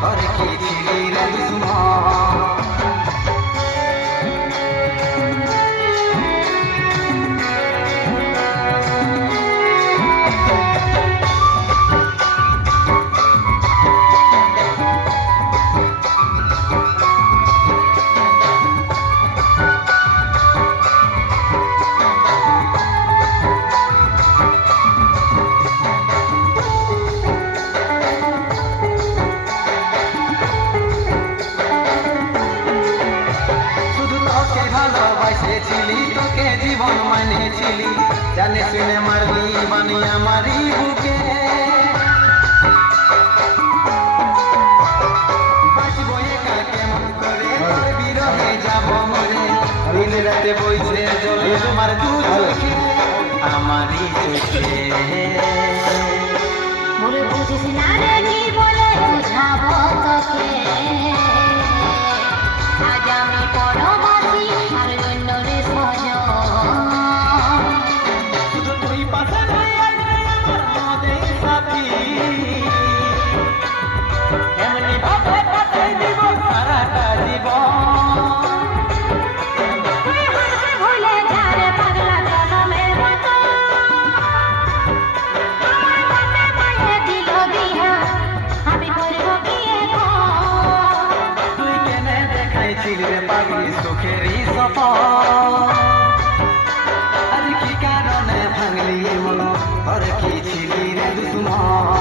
hareket eyle জীবন মানেছিলি জানে শুনে মারলি বানি আমারই বুকে। হ্যাঁ। দিন হ্যাঁ। হ্যাঁ। বুঝিস না রে কি বলে বুঝাবো তোকে। পেয়েছিলি রে পাগলি সুখেরই সফর আর কি কারণে ভাঙলি মন? আর কি ছিলি রে দুশ্মন?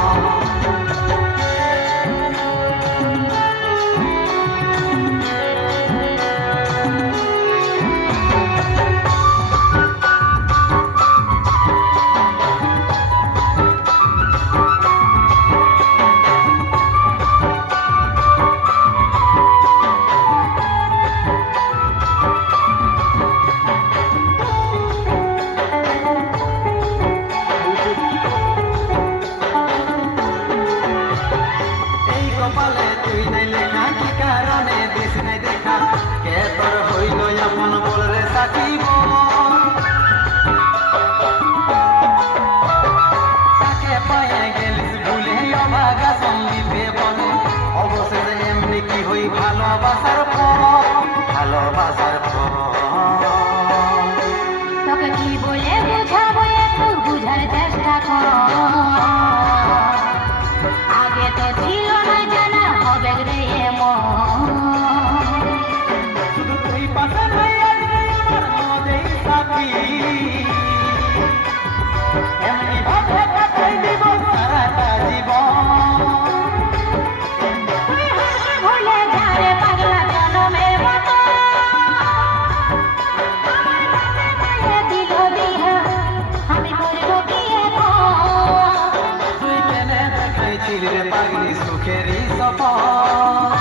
আজকে লাগলি সুখেরই সফর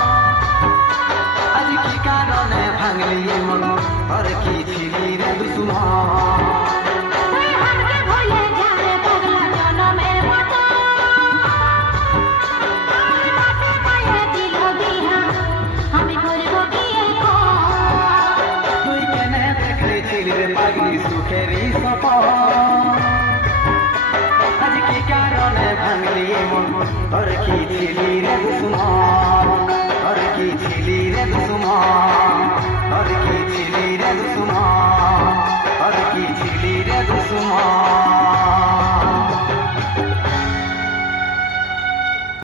আজ কি কারণে ভাঙলি মন? আর কি ছিলি রে সুখেরই সফর কারণে ভাঙলি মন তোর কি ছিলি রে সুমন তোর কি ছিলি রে সুমন